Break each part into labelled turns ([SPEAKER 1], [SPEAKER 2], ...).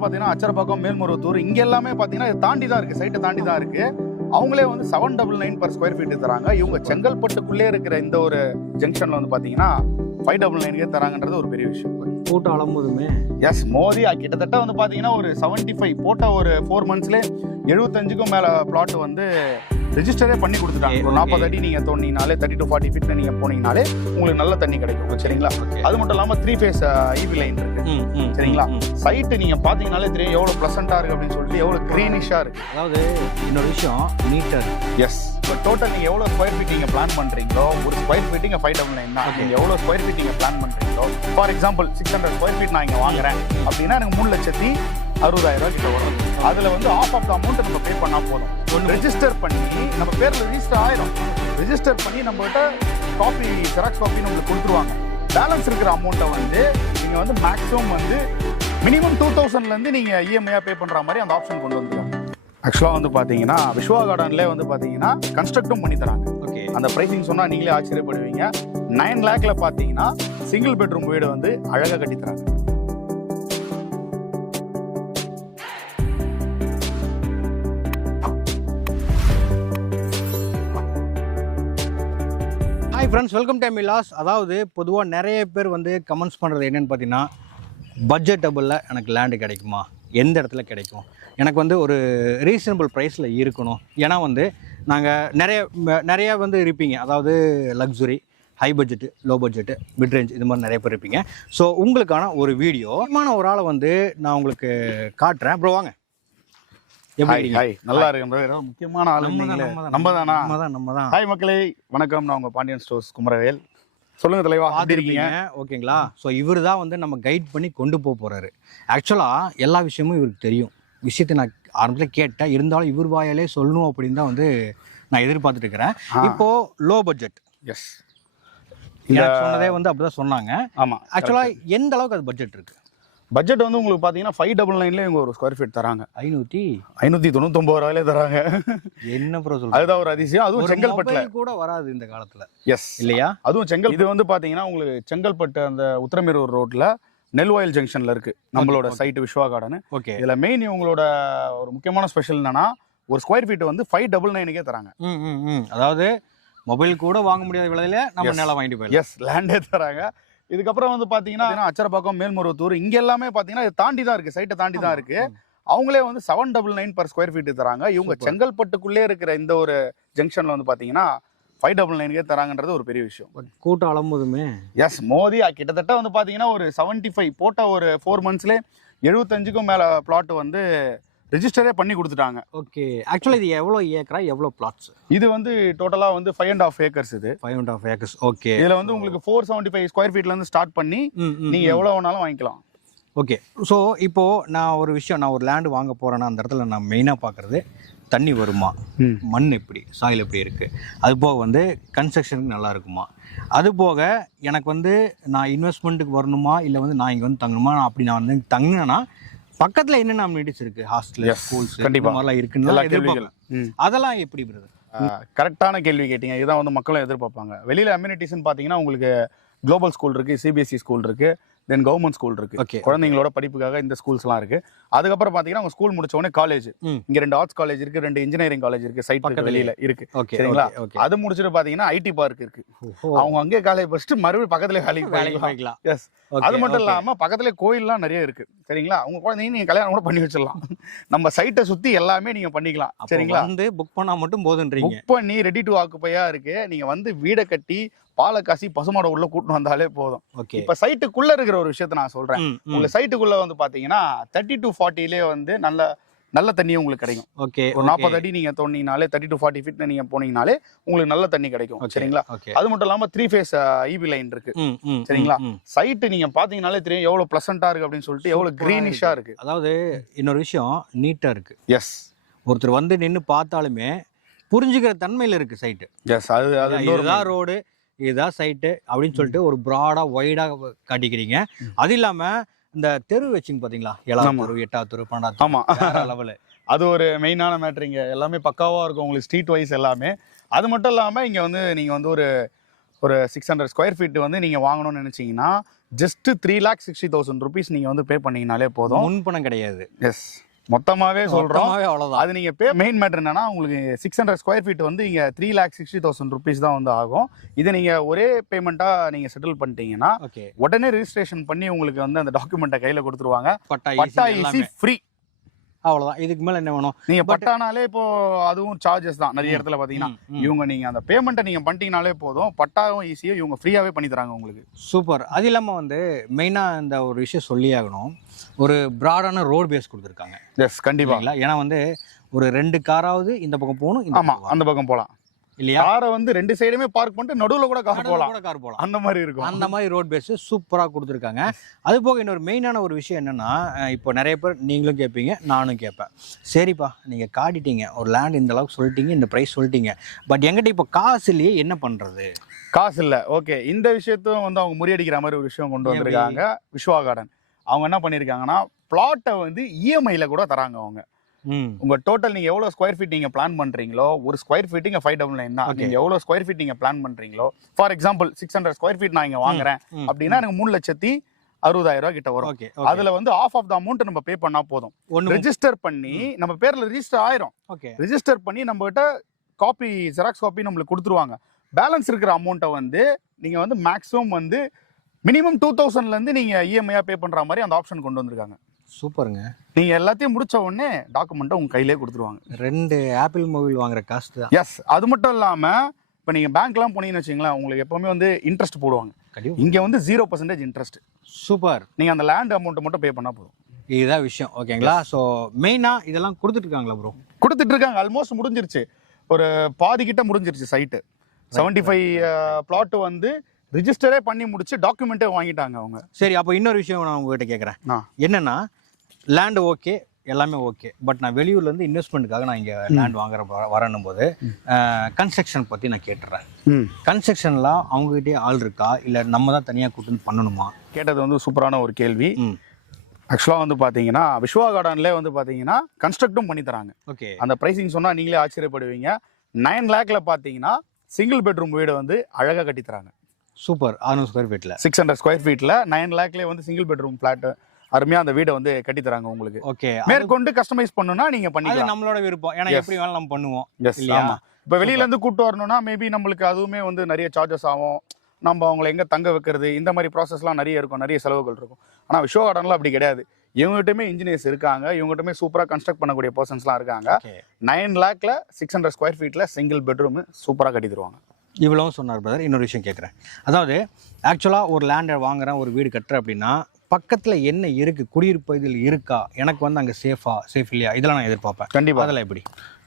[SPEAKER 1] வந்து பாத்தீங்கன்னா அச்சரப்பாக்கம் மேல்மருவத்தூர் இங்க எல்லாமே பாத்தீங்கன்னா இதை தாண்டி தான் இருக்கு. சைட்டை தாண்டி தான் இருக்கு. அவங்களே வந்து seven double nine per square feet தராங்க. இவங்க செங்கல்பட்டுக்குள்ளே இருக்கிற இந்த ஒரு ஜங்ஷன்ல வந்து பாத்தீங்கன்னா ஃபைவ் டபுள் நைனுக்கே தராங்கன்றது ஒரு பெரிய விஷயம்.
[SPEAKER 2] கூட்டம் அளம்போதுமே
[SPEAKER 1] எஸ் மோதி கிட்டத்தட்ட வந்து பாத்தீங்கன்னா ஒரு செவன்டி ஃபைவ் போட்ட ஒரு ஃபோர் மந்த்ஸ்லேயே எழுபத்தஞ்சுக்கும் மேல பிளாட் வந்து ரெஜிஸ்டரே பண்ணி கொடுத்துட்டாங்க. ஒரு. நாற்பது அடி நீங்க தோண்டினாலே தேர்ட்டி டு ஃபார்ட்டி ஃபீட் நீங்க போனீங்கனாலே உங்களுக்கு நல்ல தண்ணி கிடைக்கும். சரிங்களா? அது மட்டும் இல்லாம த்ரீ ஃபேஸ் ஈவி லைன் இருக்கு. சரிங்களா? சைட்டு நீங்க பாத்தீங்கனாலே தெரியும் எவ்வளவு பிளசண்டா இருக்கு அப்படின்னு சொல்லிட்டு எவ்வளவு கிரீனிஷா இருக்கு.
[SPEAKER 2] அதாவது இன்னொரு விஷயம் நீட்டர்
[SPEAKER 1] எஸ் இப்போ டோட்டல் நீங்க எவ்வளவு ஸ்கொயர் ஃபீட் நீங்க பிளான் பண்றீங்களோ ஒரு ஸ்கொயர் ஃபீட் இங்க ஃபைவ் டபுள் நைன் தான்.
[SPEAKER 2] Okay.
[SPEAKER 1] நீங்க எவ்வளவு ஸ்கொயர் ஃபீட் நீங்க பிளான் பண்றீங்களோ for example six hundred square feet நான் இங்க வாங்குறேன். அப்படின்னா எனக்கு மூணு லட்சத்தி அறுபதாயிரம் ரூபாய் கிட்ட வரும். அதுல வந்து ஆஃப் ஆஃப் த அமௌண்ட் நம்ம பே பண்ணா போதும். ரெஜிஸ்டர் பண்ணி நம்ம பேர்ல ரெஜிஸ்டர் ஆயிரும். ரெஜிஸ்டர் பண்ணி நம்ம கிட்ட காப்பி ஜெராக்ஸ் காப்பி நம்மளுக்கு கொடுத்துருவாங்க. பேலன்ஸ் இருக்கிற அமௌண்ட்டை வந்து நீங்க வந்து மேக்ஸிமம் வந்து மினிமம் டூ தௌசண்ட்லேருந்து நீங்கள் இஎம்ஐயாக பே பண்ணுற மாதிரி அந்த ஆப்ஷன் கொண்டு வந்துருக்காங்க ஆக்சுவலாக வந்து பார்த்தீங்கன்னா விஸ்வா கார்டன்லேயே வந்து பார்த்தீங்கன்னா கன்ஸ்ட்ரக்டும் பண்ணி தராங்க.
[SPEAKER 2] ஓகே
[SPEAKER 1] அந்த ப்ரைஸிங் சொன்னால் நீங்களே ஆச்சரியப்படுவீங்க. நைன் லேக்ல பார்த்தீங்கன்னா சிங்கிள் பெட்ரூம் வீடு வந்து அழகாக கட்டி
[SPEAKER 2] ஃப்ரெண்ட்ஸ் வெல்கம் டைம் லாஸ் அதாவது பொதுவாக நிறைய பேர் வந்து கமெண்ட்ஸ் பண்ணுறது என்னென்னு பார்த்தீங்கன்னா பட்ஜெட்டபுளில் எனக்கு லேண்டு கிடைக்குமா? எந்த இடத்துல கிடைக்கும்? எனக்கு வந்து ஒரு ரீசனபிள் ப்ரைஸில் இருக்கணும். ஏன்னா வந்து நாங்கள் நிறைய நிறையா வந்து இருப்பீங்க. அதாவது luxury high budget low budget mid range இது மாதிரி நிறைய பேர் இருப்பீங்க. ஸோ உங்களுக்கான ஒரு வீடியோ முக்கியமான ஒரு ஆளை வந்து நான் உங்களுக்கு காட்டுறேன். அப்புறம் வாங்க. எப்படி
[SPEAKER 1] ஹாய் நல்லா இருக்கு முக்கியமான ஆளு
[SPEAKER 2] நம்ம தான்,
[SPEAKER 1] நீங்களே.
[SPEAKER 2] நம்ம தான்,
[SPEAKER 1] நம்ம தானா.
[SPEAKER 2] நம்ம தான் நம்ம தான்.
[SPEAKER 1] ஹாய் மக்களே. வணக்கம். நான் உங்க பாண்டியன் ஸ்டோர்ஸ் குமரவேல். சொல்லுங்க தலைவா
[SPEAKER 2] பார்த்துருப்பீங்க. ஓகேங்களா? ஸோ இவர் தான் வந்து நம்ம கைட் பண்ணி கொண்டு போக போறாரு. ஆக்சுவலாக எல்லா விஷயமும் இவருக்கு தெரியும். விஷயத்தை நான் ஆரம்பத்தில் கேட்டேன். இருந்தாலும் இவர் வாயாலே சொல்லணும் அப்படின்னு தான் வந்து நான் எதிர்பார்த்துட்டு இருக்கிறேன். இப்போ லோ பட்ஜெட்
[SPEAKER 1] எஸ்
[SPEAKER 2] சொன்னதே வந்து அப்படிதான் சொன்னாங்க.
[SPEAKER 1] ஆமா
[SPEAKER 2] ஆக்சுவலாக எந்த அளவுக்கு அது பட்ஜெட் இருக்கு?
[SPEAKER 1] பட்ஜெட் வந்து உங்களுக்கு பாத்தீங்கன்னா ஃபைவ் டபுள் நைன்ல இவங்க ஒரு ஸ்கொயர் ஃபீட் தராங்க.
[SPEAKER 2] ஐநூற்றி
[SPEAKER 1] ஐநூத்தி தொண்ணூத்தொன்பது ரூபாயிலே தராங்க.
[SPEAKER 2] என்ன ப்ரோ சொல்றது
[SPEAKER 1] அதுதான் ஒரு அதிசயம். அதுவும் செங்கல்பட்டுல.
[SPEAKER 2] கூட வராது இந்த காலத்துல.
[SPEAKER 1] எஸ்
[SPEAKER 2] இல்லையா?
[SPEAKER 1] அதுவும் செங்கல் இது வந்து பாத்தீங்கன்னா உங்களுக்கு செங்கல்பட்டு அந்த உத்தரமேரூர் ரோட்ல நெல்வாயில் ஜங்ஷன்ல இருக்கு. நம்மளோட
[SPEAKER 2] okay.
[SPEAKER 1] Site Vishwa garden
[SPEAKER 2] okay
[SPEAKER 1] இதுல மெயின் இவங்களோட ஒரு முக்கியமான ஸ்பெஷல் என்னன்னா ஒரு ஸ்கொயர் ஃபீட் வந்து ஃபைவ் டபுள் நைனுக்கே தராங்க.
[SPEAKER 2] அதாவது மொபைல் கூட வாங்க முடியாத விலையில நம்ம. நிலம் வாங்கிட்டு போயிடலாம்.
[SPEAKER 1] எஸ் லேண்டே தராங்க. இதுக்கப்புறம் வந்து பாத்தீங்கன்னா அச்சரப்பாக்கம் மேல்மருவத்தூர் இங்க எல்லாமே பாத்தீங்கன்னா இது தாண்டி தான் இருக்கு சைட்டை தாண்டி தான் இருக்கு. அவங்களே வந்து seven double nine per square feet தராங்க. இவங்க. செங்கல்பட்டுக்குள்ளே இருக்கிற இந்த ஒரு ஜங்ஷன்ல வந்து பாத்தீங்கன்னா ஃபைவ் டபுள் நைனுக்கே தராங்கன்றது ஒரு பெரிய விஷயம்.
[SPEAKER 2] பட் கூட்டம் அளம்போதுமே
[SPEAKER 1] எஸ் மோதி கிட்டத்தட்ட வந்து பாத்தீங்கன்னா ஒரு செவன்டி ஃபைவ் போட்ட ஒரு ஃபோர் மந்த்ஸ்லேயே எழுபத்தஞ்சுக்கும் மேல பிளாட் வந்து ரெஜிஸ்டரே பண்ணி கொடுத்துட்டாங்க.
[SPEAKER 2] ஓகே. ஆக்சுவலாக இது எவ்வளோ ஏக்கரா எவ்வளோ பிளாட்ஸ்
[SPEAKER 1] இது வந்து டோட்டலா வந்து ஃபைவ் அண்ட் ஆஃப் ஏக்கர்ஸ் இது.
[SPEAKER 2] Five and half acres okay
[SPEAKER 1] இதுல வந்து உங்களுக்கு ஃபோர் செவன்டி ஃபைவ் ஸ்கொயர் ஃபீட்ல இருந்து ஸ்டார்ட் பண்ணி நீங்க எவ்வளவு வேணாலும் வாங்கிக்கலாம்.
[SPEAKER 2] ஓகே ஸோ இப்போ நான் ஒரு விஷயம் நான் ஒரு லேண்டு வாங்க போறேன்னா அந்த இடத்துல நான் மெயினாக பார்க்குறது தண்ணி வருமா? மண் எப்படி? சாயில் எப்படி இருக்கு? அது போக வந்து கன்ஸ்ட்ரக்ஷனுக்கு நல்லா இருக்குமா? அது போக எனக்கு வந்து நான் இன்வெஸ்ட்மெண்ட்டுக்கு வரணுமா? இல்லை வந்து நான் இங்கே வந்து தங்கணுமா? அப்படி நான் வந்து தங்கினேன்னா பக்கத்தில் என்னென்ன அம்யூனிட்டிஸ் இருக்கு? ஹாஸ்டல் ஸ்கூல்ஸ்
[SPEAKER 1] கண்டிப்பா.
[SPEAKER 2] மாதிரிலாம் இருக்குன்னு எதிர்பார்க்கலாம் அதெல்லாம் எப்படி பிரதர்
[SPEAKER 1] கரெக்டான கேள்வி கேட்டீங்க. இதுதான் வந்து மக்களும் எதிர்பார்ப்பாங்க. வெளியில அம்யூனிட்டிஸ்னு பாத்தீங்கன்னா உங்களுக்கு குளோபல் ஸ்கூல் இருக்கு சிபிஎஸ்சி ஸ்கூல் இருக்கு. தென் கவர்மெண்ட் ஸ்கூல் இருக்கு.
[SPEAKER 2] ஓகே
[SPEAKER 1] குழந்தைங்களோட படிப்புக்காக இந்த ஸ்கூல்ஸ்லாம் இருக்கு. அதுக்கப்புறம் பாத்தீங்கன்னா உங்க ஸ்கூல் முடிச்ச உடனே காலேஜ். இங்க ரெண்டு ஆர்ட்ஸ் காலேஜ் இருக்கு ரெண்டு இன்ஜினியரிங் காலேஜ் இருக்கு சைட்
[SPEAKER 2] பக்கத்துலயே.
[SPEAKER 1] வெளியில இருக்கு. சரிங்களா? அது முடிச்சுட்டு பாத்தீங்கன்னா ஐடி பார்க் இருக்கு. அவங்க அங்கேயே காலேஜ் படிச்சுட்டு மறுபடியும் பக்கத்துல வேலைக்கு போய்க்கலாம் எஸ் அது மட்டும் இல்லாம பக்கத்துல கோயில்லாம் நிறைய இருக்கு. சரிங்களா? உங்க குழந்தைங்க நீங்க கல்யாணம் கூட பண்ணி வச்சிடலாம். நம்ம சைட்டை சுத்தி எல்லாமே நீங்க பண்ணிக்கலாம்.
[SPEAKER 2] சரிங்களா
[SPEAKER 1] சரிங்களா?
[SPEAKER 2] வந்து புக் பண்ணா மட்டும் போதுன்றீங்க.
[SPEAKER 1] புக் பண்ணி ரெடி டு ஆக்குப்பையா இருக்கு. நீங்க வந்து வீடை கட்டி பாலை காசி பசுமாட உள்ள கூட்டிட்டு வந்தாலே போதும்.
[SPEAKER 2] ஓகே.
[SPEAKER 1] இப்ப சைட்டுக்குள்ள இருக்கிற ஒரு விஷயத்த நான் சொல்றேன். உங்க சைட்டுக்குள்ள வந்து பாத்தீங்கன்னா தேர்ட்டி டு ஃபார்ட்டிலே வந்து நல்ல நல்ல தண்ணி உங்களுக்கு கிடைக்கும்.
[SPEAKER 2] ஓகே
[SPEAKER 1] ஒரு நாற்பது அடி நீங்க தோண்டிங்கனாலே தேர்ட்டி டு ஃபார்ட்டி ஃபீட் நீங்க போனீங்கனாலே உங்களுக்கு நல்ல தண்ணி கிடைக்கும். சரிங்களா? அது மட்டும் இல்லாம த்ரீ ஃபேஸ் ஈபி லைன் இருக்கு. சரிங்களா? சைட்டு நீங்க பாத்தீங்கனாலே தெரியும் எவ்வளவு பிளசண்டா இருக்கு அப்படின்னு சொல்லிட்டு எவ்வளவு கிரீனிஷா இருக்கு.
[SPEAKER 2] அதாவது இன்னொரு விஷயம் நீட்டா இருக்கு.
[SPEAKER 1] எஸ்
[SPEAKER 2] ஒருத்தர் வந்து நின்னு பார்த்தாலுமே புரிஞ்சுக்கிற தன்மையில இருக்கு சைட்டு
[SPEAKER 1] எஸ் அது அது
[SPEAKER 2] இதுதான் ரோடு இதுதான் சைட்டு அப்படின்னு சொல்லிட்டு ஒரு ப்ராடா ஒய்டா காட்டிக்கிறீங்க. அது இல்லாம இந்த தெரு வச்சிங்க பாத்தீங்களா? ஏழாவது
[SPEAKER 1] ஆமா.
[SPEAKER 2] தெரு எட்டாவது தெரு பன்னெண்டாவது
[SPEAKER 1] ஆமா.
[SPEAKER 2] லெவலு.
[SPEAKER 1] அது ஒரு மெயினான மேட்ருங்க எல்லாமே பக்காவா இருக்கும் உங்களுக்கு ஸ்ட்ரீட் வைஸ் எல்லாமே. அது மட்டும் இல்லாம இங்க வந்து நீங்க வந்து ஒரு ஒரு சிக்ஸ் ஹண்ட்ரட் ஸ்கொயர் ஃபீட் வந்து நீங்க வாங்கணும்னு நினைச்சீங்கன்னா just three lakh sixty thousand rupees நீங்க வந்து பே பண்ணீங்கனாலே போதும்.
[SPEAKER 2] முன்பணம் கிடையாது.
[SPEAKER 1] எஸ் மொத்தமாவே சொல்றோம்.
[SPEAKER 2] அவ்வளவுதான்.
[SPEAKER 1] அது நீங்க பே மெயின் மேட்டர் என்னன்னா உங்களுக்கு சிக்ஸ் ஹண்ட்ரட் ஸ்கொயர் ஃபீட் வந்து இங்க three lakh sixty thousand rupees தான் வந்து ஆகும். இதை நீங்க ஒரே பேமெண்ட்டா நீங்க செட்டில் பண்ணிட்டீங்கன்னா உடனே ரெஜிஸ்ட்ரேஷன் பண்ணி உங்களுக்கு வந்து அந்த டாக்குமெண்ட்டை கையில கொடுத்துருவாங்க.
[SPEAKER 2] பட்டா ஈஸி
[SPEAKER 1] ஃப்ரீ
[SPEAKER 2] அவ்வளவுதான். இதுக்கு மேல என்ன வேணும்?
[SPEAKER 1] நீங்க பட்டானாலே இப்போ அதுவும் சார்ஜஸ் தான். நிறைய இடத்துல பாத்தீங்கன்னா. இவங்க நீங்க அந்த பேமெண்ட்டை நீங்க பண்ணிட்டீங்கனாலே போதும். பட்டாவும் ஈஸியா இவங்க ஃப்ரீயாவே பண்ணி தராங்க உங்களுக்கு.
[SPEAKER 2] சூப்பர். அது இல்லாமல் வந்து மெயினாக இந்த ஒரு விஷயம் சொல்லி ஆகணும் ஒரு ப்ராடான ரோடு பேஸ் கொடுத்துருக்காங்க.
[SPEAKER 1] எஸ் கண்டிப்பா.
[SPEAKER 2] ஏன்னா வந்து ஒரு ரெண்டு காராவது இந்த பக்கம் போகணும்
[SPEAKER 1] ஆமா. அந்த பக்கம் போலாம்
[SPEAKER 2] இல்லையா?
[SPEAKER 1] காரை வந்து ரெண்டு சைடுமே பார்க் பண்ணிட்டு நடுவுல கூட கார் போலாம்
[SPEAKER 2] கூட கார் போகலாம்.
[SPEAKER 1] அந்த மாதிரி இருக்கும்.
[SPEAKER 2] அந்த மாதிரி ரோட் பேஸ் சூப்பராக கொடுத்துருக்காங்க. அது போக இன்னொரு மெயினான ஒரு விஷயம் என்னன்னா இப்போ நிறைய பேர் நீங்களும் கேட்பீங்க நானும் கேட்பேன். சரிப்பா நீங்கள் காட்டிட்டீங்க. ஒரு லேண்ட் இந்த அளவுக்கு சொல்லிட்டீங்க இந்த ப்ரைஸ் சொல்லிட்டீங்க. பட் எங்கிட்ட இப்போ காசு இல்லையே என்ன பண்ணுறது
[SPEAKER 1] காசு இல்ல. ஓகே இந்த விஷயத்தையும் வந்து அவங்க முறியடிக்கிற மாதிரி ஒரு விஷயம் கொண்டு? வந்திருக்காங்க விஸ்வா கார்டன் அவங்க என்ன பண்ணிருக்காங்கன்னா பிளாட்டை வந்து இஎம்ஐல கூட தராங்க அவங்க. உங்க டோட்டல் நீங்க எவ்வளவு ஸ்கொயர் ஃபீட் நீங்க பிளான் பண்றீங்களோ ஒரு ஸ்கொயர் ஃபீட் இங்க ஃபைவ் டபுள் நைன் தான். நீங்க எவ்வளவு ஸ்கொயர் ஃபீட் நீங்க பிளான் பண்றீங்களோ for example six hundred square feet நான் இங்க வாங்குறேன் அப்படின்னா எனக்கு மூணு லட்சத்தி அறுபதாயிரம் ரூபாய் கிட்ட வரும். அதுல வந்து ஆஃப் ஆஃப் த அமௌண்ட் நம்ம பே பண்ணா போதும். ரெஜிஸ்டர் பண்ணி நம்ம பேர்ல ரெஜிஸ்டர் ஆயிரும். ரெஜிஸ்டர் பண்ணி நம்ம கிட்ட காப்பி ஜெராக்ஸ் காப்பி நம்மளுக்கு கொடுத்துருவாங்க. பேலன்ஸ் இருக்கிற அமௌண்ட்டை வந்து நீங்க வந்து மேக்ஸிமம் வந்து மினிமம் டூ தௌசண்ட்ல இருந்து நீங்க E இஎம்ஐயா பே பண்ற மாதிரி அந்த ஆப்ஷன் கொண்டு வந்திருக்காங்க.
[SPEAKER 2] சூப்பருங்க.
[SPEAKER 1] நீங்க எல்லாத்தையும் முடிச்ச உடனே டாக்குமெண்ட்டை உங்க கையிலே கொடுத்துருவாங்க.
[SPEAKER 2] ரெண்டு ஆப்பிள் மொபைல் வாங்குற காசு தான்.
[SPEAKER 1] எஸ் அது மட்டும் இல்லாம இப்போ நீங்க பேங்க்லாம் போனீங்கன்னு வச்சுங்களேன் உங்களுக்கு எப்பவுமே வந்து இன்ட்ரெஸ்ட் போடுவாங்க. இங்க வந்து ஜீரோ பர்சன்டேஜ் இன்ட்ரெஸ்ட்
[SPEAKER 2] சூப்பர்.
[SPEAKER 1] நீங்க அந்த லேண்ட் அமௌண்ட் மட்டும் பே பண்ணா போதும்.
[SPEAKER 2] இதுதான் விஷயம் ஓகேங்களா? ஸோ மெயினாக இதெல்லாம் கொடுத்துட்டு இருக்காங்களா ப்ரோ
[SPEAKER 1] கொடுத்துட்டு இருக்காங்க ஆல்மோஸ்ட் முடிஞ்சிருச்சு. ஒரு பாதி கிட்ட முடிஞ்சிருச்சு சைட்டு செவன்டி ஃபைவ் பிளாட் வந்து ரிஜிஸ்டரே பண்ணி முடிச்சு டாக்குமெண்ட்டே வாங்கிட்டாங்க அவங்க.
[SPEAKER 2] சரி அப்போ இன்னொரு விஷயம் நான் உங்ககிட்ட கேட்குறேன். என்னன்னா லேண்டு ஓகே எல்லாமே ஓகே பட் நான் வெளியூர்லேருந்து இன்வெஸ்ட்மெண்ட்டுக்காக நான் இங்கே லேண்ட் வாங்குற வரணும் போது கன்ஸ்ட்ரக்ஷன் பற்றி நான் கேட்டுறேன். கன்ஸ்ட்ரக்ஷன்லாம் அவங்ககிட்டயே ஆள் இருக்கா? இல்லை நம்ம தான் தனியாக கூட்டு வந்து பண்ணணுமா?
[SPEAKER 1] கேட்டது வந்து சூப்பரான ஒரு கேள்வி. ஆக்சுவலாக வந்து பார்த்தீங்கன்னா விஸ்வா கார்டன்லேயே வந்து பார்த்தீங்கன்னா கன்ஸ்ட்ரக்டும் பண்ணி தராங்க.
[SPEAKER 2] ஓகே.
[SPEAKER 1] அந்த ப்ரைசிங் சொன்னால் நீங்களே ஆச்சரியப்படுவீங்க. நைன் லேக்ல பார்த்தீங்கன்னா சிங்கிள் பெட்ரூம் வீடு வந்து அழகாக கட்டி தராங்க.
[SPEAKER 2] சூப்பர். அறுநூறு ஸ்கொயர் ஃபீட்டில்
[SPEAKER 1] சிக்ஸ் ஹண்ட்ரட் ஸ்கொயர் ஃபீட்டில் நைன் லேக்லேயே வந்து சிங்கிள் பெட்ரூம் ஃப்ளாட் அருமையாக அந்த வீடை வந்து கட்டி தராங்க உங்களுக்கு.
[SPEAKER 2] ஓகே.
[SPEAKER 1] மேற்கொண்டு கஸ்டமைஸ் பண்ணணும்னா நீங்கள்
[SPEAKER 2] அது
[SPEAKER 1] பண்ணிக்கலாம்.
[SPEAKER 2] நம்மளோட விருப்பம். ஏன்னா. எப்படி வேணாலும் நம்ம பண்ணுவோம். இல்லையா?
[SPEAKER 1] இப்போ வெளியில இருந்து கூட்டு வரணும்னா மேபி நம்மளுக்கு அதுவுமே வந்து நிறைய சார்ஜஸ் ஆகும். நம்ம அவங்கள எங்க தங்க வைக்கிறது? இந்த மாதிரி ப்ராசஸ்லாம் நிறைய இருக்கும். நிறைய செலவுகள் இருக்கும். ஆனா விஸ்வ கார்டன்ல அப்படி கிடையாது. இவங்ககிட்டயுமே இன்ஜினியர்ஸ் இருக்காங்க. இவங்ககிட்டயுமே சூப்பரா கன்ஸ்ட்ரக்ட் பண்ணக்கூடிய பர்சன்ஸ்லாம் இருக்காங்க. நைன் லேக்ல சிக்ஸ் ஹண்ட்ரட் ஸ்கொயர் ஃபீட்ல சிங்கிள் பெட்ரூம் சூப்பரா கட்டி தருவாங்க.
[SPEAKER 2] இவ்வளவும் சொன்னார் பிரதர் இன்னொரு விஷயம் கேட்குறேன். அதாவது ஆக்சுவலாக ஒரு லேண்டை வாங்குறேன் ஒரு வீடு கட்டுறேன் அப்படின்னா பக்கத்தில் என்ன இருக்குது குடியிருப்பு இதில் இருக்கா? எனக்கு வந்து அங்கே சேஃபா சேஃப் இல்லையா? இதெல்லாம் நான் எதிர்பார்ப்பேன்.
[SPEAKER 1] கண்டிப்பா.
[SPEAKER 2] அதெல்லாம் எப்படி?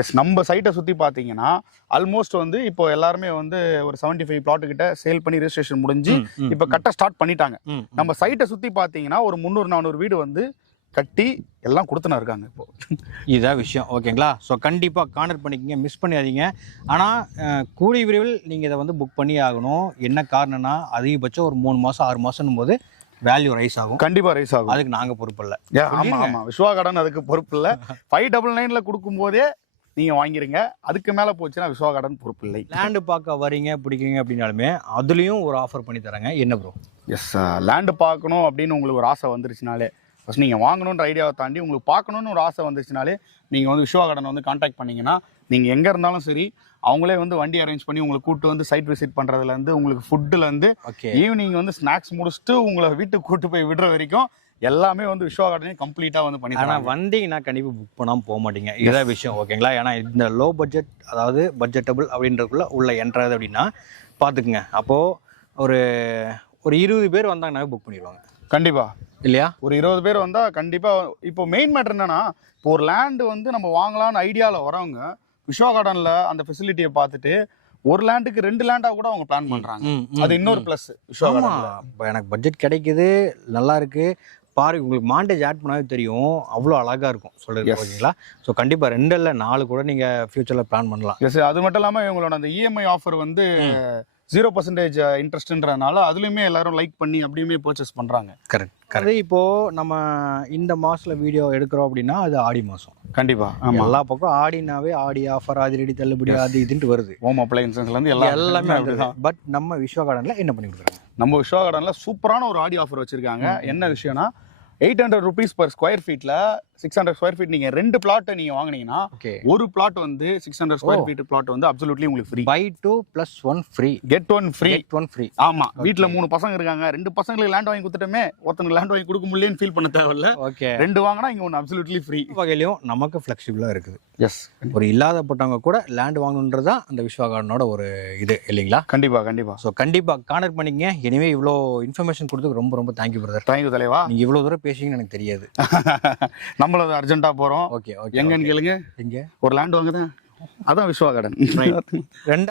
[SPEAKER 1] எஸ் நம்ம சைட்டை சுற்றி பார்த்தீங்கன்னா ஆல்மோஸ்ட் வந்து இப்போ எல்லாருமே வந்து ஒரு செவன்டி ஃபைவ் பிளாட் கிட்ட சேல் பண்ணி ரெஜிஸ்ட்ரேஷன் முடிஞ்சு இப்போ கட்ட ஸ்டார்ட் பண்ணிட்டாங்க. நம்ம சைட்டை சுற்றி பார்த்தீங்கன்னா ஒரு முந்நூறு நானூறு வீடு வந்து கட்டி எல்லாம் கொடுத்துன்னு இருக்காங்க இப்போ.
[SPEAKER 2] இதான் விஷயம். ஓகேங்களா? ஸோ கண்டிப்பாக கான்டாக்ட் பண்ணிக்கங்க மிஸ் பண்ணிடாதீங்க. ஆனால் கூடிய விரைவில் நீங்கள் இதை வந்து புக் பண்ணி ஆகணும். என்ன காரணம்னா அதிகபட்சம் ஒரு மூணு மாதம் ஆறு மாதம் போது வேல்யூ ரைஸ் ஆகும்.
[SPEAKER 1] கண்டிப்பா ரைஸ் ஆகும்.
[SPEAKER 2] அதுக்கு நாங்கள் பொறுப்பு இல்லை.
[SPEAKER 1] ஆமா ஆமா. விஸ்வா கடன் அதுக்கு பொறுப்பு இல்ல. ஃபைவ் டபுள் நைன்ல கொடுக்கும் போதே நீங்க வாங்கிருங்க. அதுக்கு மேல போச்சுன்னா விஸ்வா கடன் பொறுப்பு இல்லை.
[SPEAKER 2] லேண்டு பார்க்க வரீங்க பிடிக்குங்க அப்படின்னாலுமே அதுலேயும் ஒரு ஆஃபர் பண்ணி தராங்க. என்ன ப்ரோ
[SPEAKER 1] எஸ் லேண்டு பார்க்கணும் அப்படின்னு உங்களுக்கு ஒரு ஆசை வந்துருச்சுனாலே ஃபர்ஸ்ட் நீங்கள் வாங்கணுன்ற ஐடியாவை தாண்டி உங்களுக்கு பார்க்கணுன்னு ஒரு ஆசை வந்துருச்சுனாலே நீங்கள் வந்து விஸ்வா கடன் வந்து காண்டாக்ட் பண்ணீங்கன்னா நீங்கள் எங்கே இருந்தாலும் சரி அவங்களே வந்து வண்டி அரேஞ்ச் பண்ணி உங்களுக்கு கூட்டு வந்து சைட் விசிட் பண்ணுறதுலேருந்து உங்களுக்கு ஃபுட்டுலேருந்து
[SPEAKER 2] ஓகே
[SPEAKER 1] ஈவினிங் வந்து ஸ்நாக்ஸ் முடிச்சுட்டு உங்களை வீட்டுக்கு கூட்டு போய் விடுற வரைக்கும் எல்லாமே வந்து விஸ்வா கடனே கம்ப்ளீட்டாக வந்து பண்ணி
[SPEAKER 2] ஆனால் வந்தீங்கன்னா கண்டிப்பாக புக் பண்ணாமல் போக மாட்டீங்க. இதான் விஷயம் ஓகேங்களா ஏன்னா இந்த லோ பட்ஜெட் அதாவது பட்ஜெட்டபிள் அப்படின்றதுக்குள்ள உள்ள என்ட்ராது அப்படின்னா பார்த்துக்குங்க அப்போது ஒரு ஒரு இருபது பேர் வந்தாங்கன்னாவே புக் பண்ணிடுவாங்க.
[SPEAKER 1] கண்டிப்பாக
[SPEAKER 2] இல்லையா?
[SPEAKER 1] ஒரு இருபது பேர் வந்தா கண்டிப்பா இப்போ மெயின் மேட்டர் என்னன்னா இப்போ ஒரு லேண்ட் வந்து நம்ம வாங்கலாம்னு ஐடியால வரவங்க விஸ்வா கார்டன்ல அந்த ஃபெசிலிட்டியை பார்த்துட்டு ஒரு லேண்டுக்கு ரெண்டு லேண்டா கூட அவங்க பிளான் பண்றாங்க.
[SPEAKER 2] ம்,
[SPEAKER 1] அது இன்னொரு. பிளஸ் கார்டன்ல
[SPEAKER 2] இப்போ எனக்கு பட்ஜெட் கிடைக்குது நல்லா இருக்கு. பாரு உங்களுக்கு மாண்டேஜ் ஆட் பண்ணாவே தெரியும். அவ்வளோ அழகா இருக்கும்.
[SPEAKER 1] Yes.
[SPEAKER 2] ஓகேங்களா ஸோ கண்டிப்பாக ரெண்டு இல்லை நாலு கூட நீங்க ஃபியூச்சரில் பிளான் பண்ணலாம்.
[SPEAKER 1] எஸ் அது மட்டும் இல்லாம இவங்களோட அந்த இஎம்ஐ ஆஃபர் வந்து ஜீரோ பர்சன்டேஜ் இன்ட்ரெஸ்ட்ன்றதுனால அதுலயுமே எல்லாரும் லைக் பண்ணி அப்படியுமே பர்ச்சேஸ் பண்றாங்க.
[SPEAKER 2] கரெக்ட் கரெக்ட் இப்போ நம்ம இந்த மாசத்துல வீடியோ எடுக்கிறோம் அப்படின்னா அது ஆடி மாசம்.
[SPEAKER 1] கண்டிப்பா ஆமா.
[SPEAKER 2] எல்லா பக்கம் ஆடினாவே ஆடி ஆஃபர் அதிரடி தள்ளுபடி அது இதுன்ட்டு வருது.
[SPEAKER 1] ஹோம் அப்ளையன்சஸ்ல இருந்து எல்லா
[SPEAKER 2] எல்லாமே
[SPEAKER 1] அப்படிதான்.
[SPEAKER 2] பட் நம்ம விஸ்வ கார்டன்ல என்ன பண்ணி கொடுக்குறாங்க?
[SPEAKER 1] நம்ம விஸ்வா கார்டன்ல சூப்பரான ஒரு ஆடி ஆஃபர் வச்சிருக்காங்க. என்ன விஷயம்னா eight hundred rupees per square ஃபீட்ல six hundred square feet நீங்க ரெண்டு பிளாட் நீங்க வாங்குனீங்கன்னா ஒரு பிளாட் வந்து six hundred square feet flat வந்து அப்சல்யூட்லி உங்களுக்கு free
[SPEAKER 2] buy two plus one free
[SPEAKER 1] get one free
[SPEAKER 2] get one free
[SPEAKER 1] ஆமா. வீட்ல மூணு பசங்க இருக்காங்க. ரெண்டு பசங்களுக்கு லேண்ட் வாங்கி கொடுத்துட்டோமே ஒருத்தனுக்கு லேண்ட் வாங்கி கொடுக்க முடியலன்னு ஃபீல் பண்ண தேவையில்ல.
[SPEAKER 2] ஓகே
[SPEAKER 1] ரெண்டு வாங்கினா இங்க ஒன்று அப்சல்யூட்லி ஃப்ரீ
[SPEAKER 2] வகையிலையும் நமக்கு ஃப்ளெக்சிபிளாக இருக்குது.
[SPEAKER 1] எஸ்
[SPEAKER 2] ஒரு இல்லாதப்பட்டவங்க கூட லேண்ட் வாங்கணுன்றது தான் அந்த விஸ்வா கார்டனோட ஒரு இது இல்லைங்களா?
[SPEAKER 1] கண்டிப்பா கண்டிப்பா.
[SPEAKER 2] ஸோ கண்டிப்பாக கான்டாக்ட் பண்ணிக்கங்க. எனவே இவ்வளோ இன்ஃபர்மேஷன் கொடுத்ததுக்கு ரொம்ப ரொம்ப தேங்க்யூ பிரதர்
[SPEAKER 1] தேங்க்யூ தலைவா.
[SPEAKER 2] நீங்கள் இவ்வளோ தூரம் பேசுவீங்கன்னு எனக்கு தெரியாது.
[SPEAKER 1] நம்மளது அர்ஜென்ட்டா போறோம்.
[SPEAKER 2] ஓகே ஓகே
[SPEAKER 1] எங்கன்னு கேளுங்க.
[SPEAKER 2] எங்கே?
[SPEAKER 1] ஒரு லேண்ட் வாங்குதேன். அதான் விஸ்வா கார்டன்
[SPEAKER 2] ரெண்டு